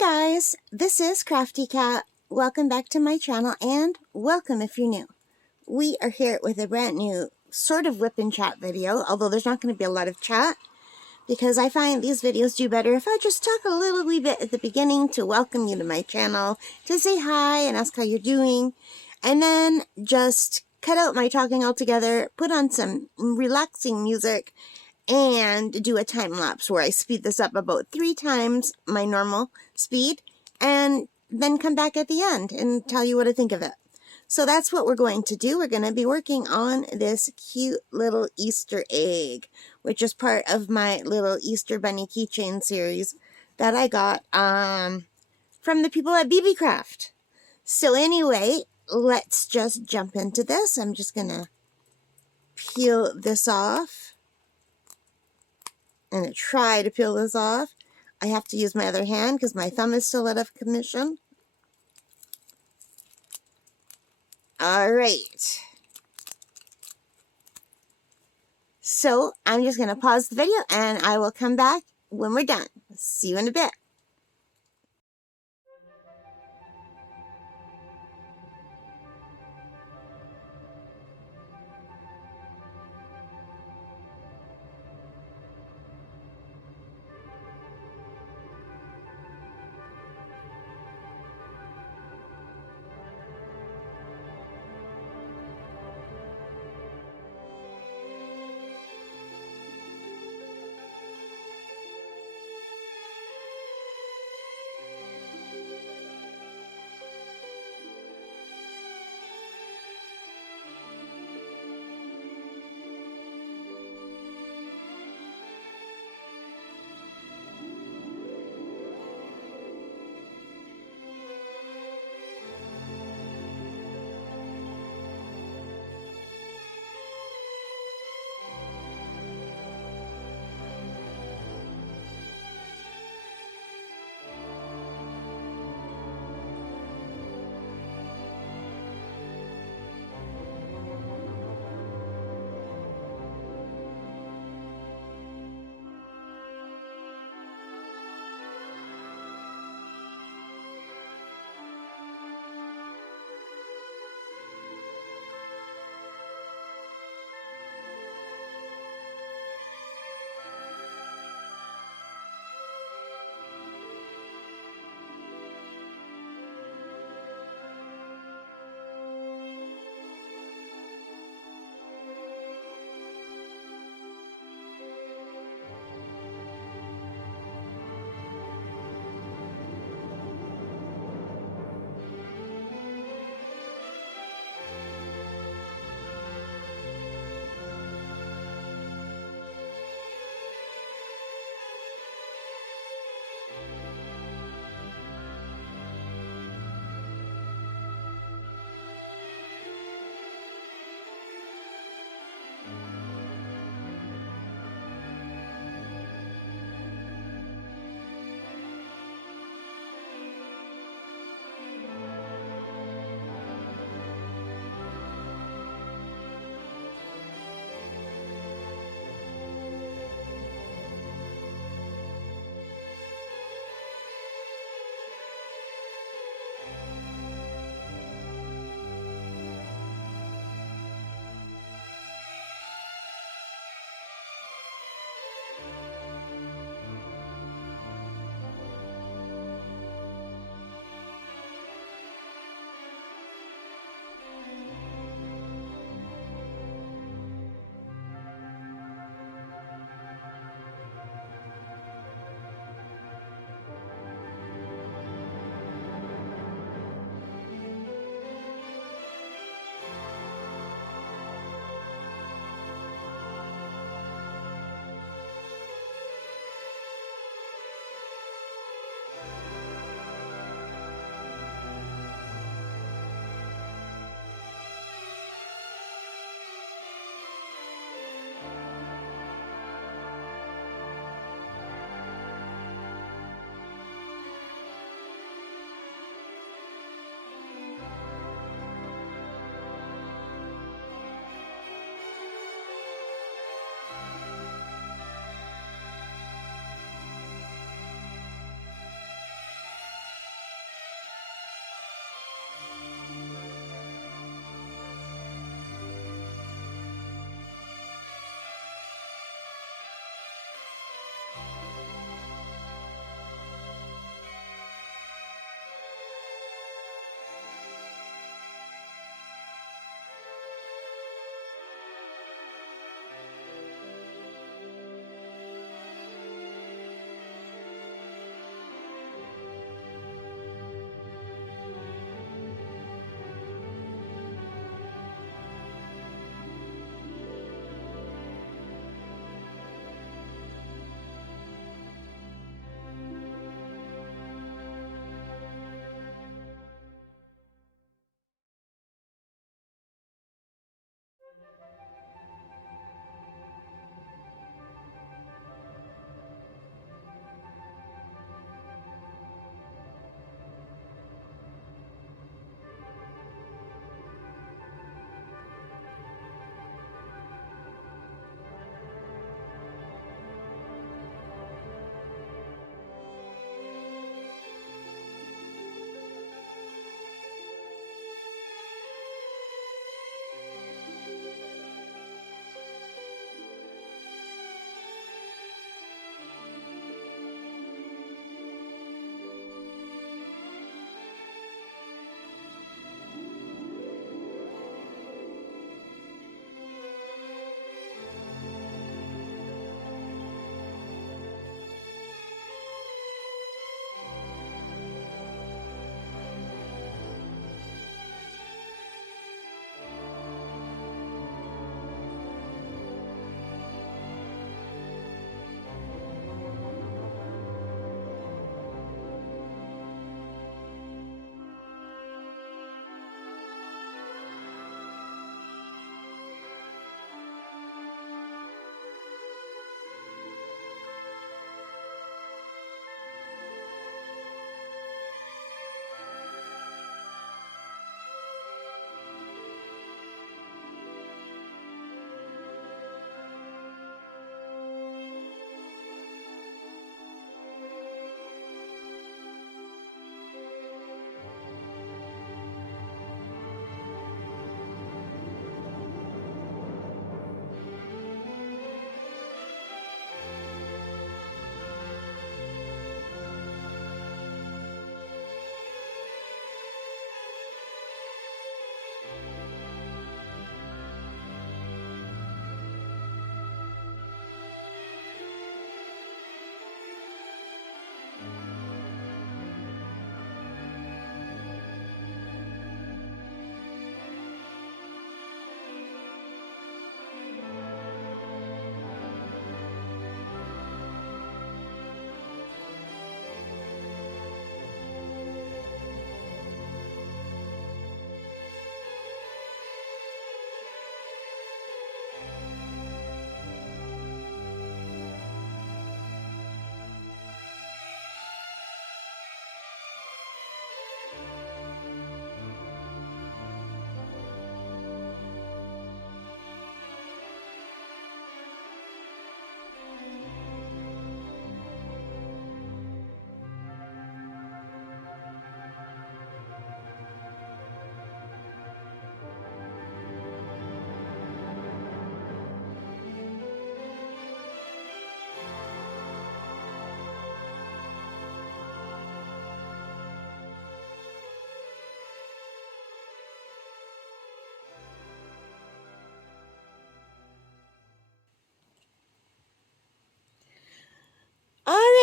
Guys, this is Crafty Cat. Welcome back to my channel and welcome if you're new. We are here with a brand new sort of whip and chat video, although there's not going to be a lot of chat because I find these videos do better if I just talk a little wee bit at the beginning to welcome you to my channel, to say hi and ask how you're doing, and then just cut out my talking altogether, put on some relaxing music, and do a time lapse where I speed this up about 3 times my normal speed and then come back at the end and tell you what I think of it. So that's what we're going to do. We're going to be working on this cute little Easter egg, which is part of my little Easter Bunny keychain series that I got from the people at beebeecraft. So anyway, let's just jump into this. I'm just going to peel this off. I'm going to try to peel this off. I have to use my other hand because my thumb is still out of commission. All right. So I'm just going to pause the video and I will come back when we're done. See you in a bit.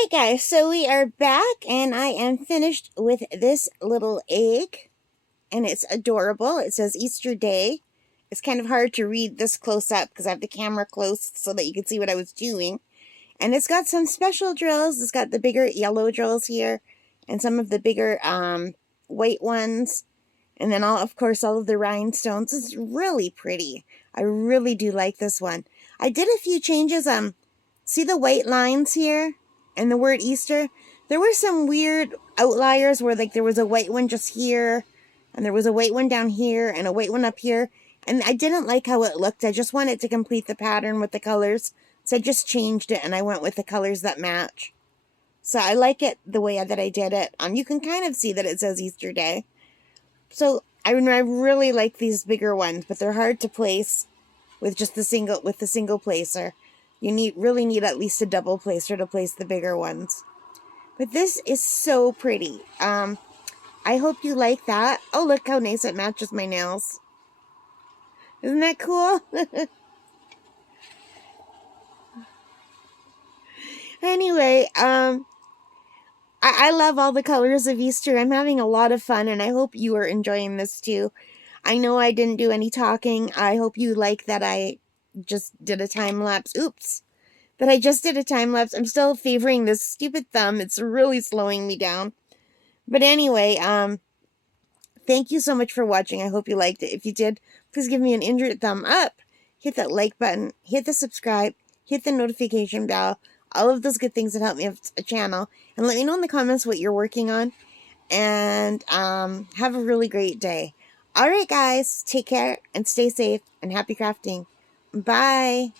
Alright guys, so we are back and I am finished with this little egg. And it's adorable. It says Easter Day. It's kind of hard to read this close up because I have the camera close so that you can see what I was doing. And it's got some special drills. It's got the bigger yellow drills here and some of the bigger white ones. And then, of course, all of the rhinestones. It's really pretty. I really do like this one. I did a few changes. See the white lines here and the word Easter? There were some weird outliers where like there was a white one just here and there was a white one down here and a white one up here. And I didn't like how it looked. I just wanted to complete the pattern with the colors. So I just changed it and I went with the colors that match. So I like it the way that I did it. You can kind of see that it says Easter Day. So I really like these bigger ones, but they're hard to place with just the single placer. You really need at least a double placer to place the bigger ones. But this is so pretty. I hope you like that. Oh, look how nice it matches my nails. Isn't that cool? Anyway, I love all the colors of Easter. I'm having a lot of fun, and I hope you are enjoying this too. I know I didn't do any talking. I hope you like that I just did a time lapse. Oops. But I just did a time lapse. I'm still favoring this stupid thumb. It's really slowing me down. But anyway, thank you so much for watching. I hope you liked it. If you did, please give me an injured thumb up. Hit that like button. Hit the subscribe. Hit the notification bell. All of those good things that help me have a channel. And let me know in the comments what you're working on. And have a really great day. Alright guys, take care and stay safe and happy crafting. Bye.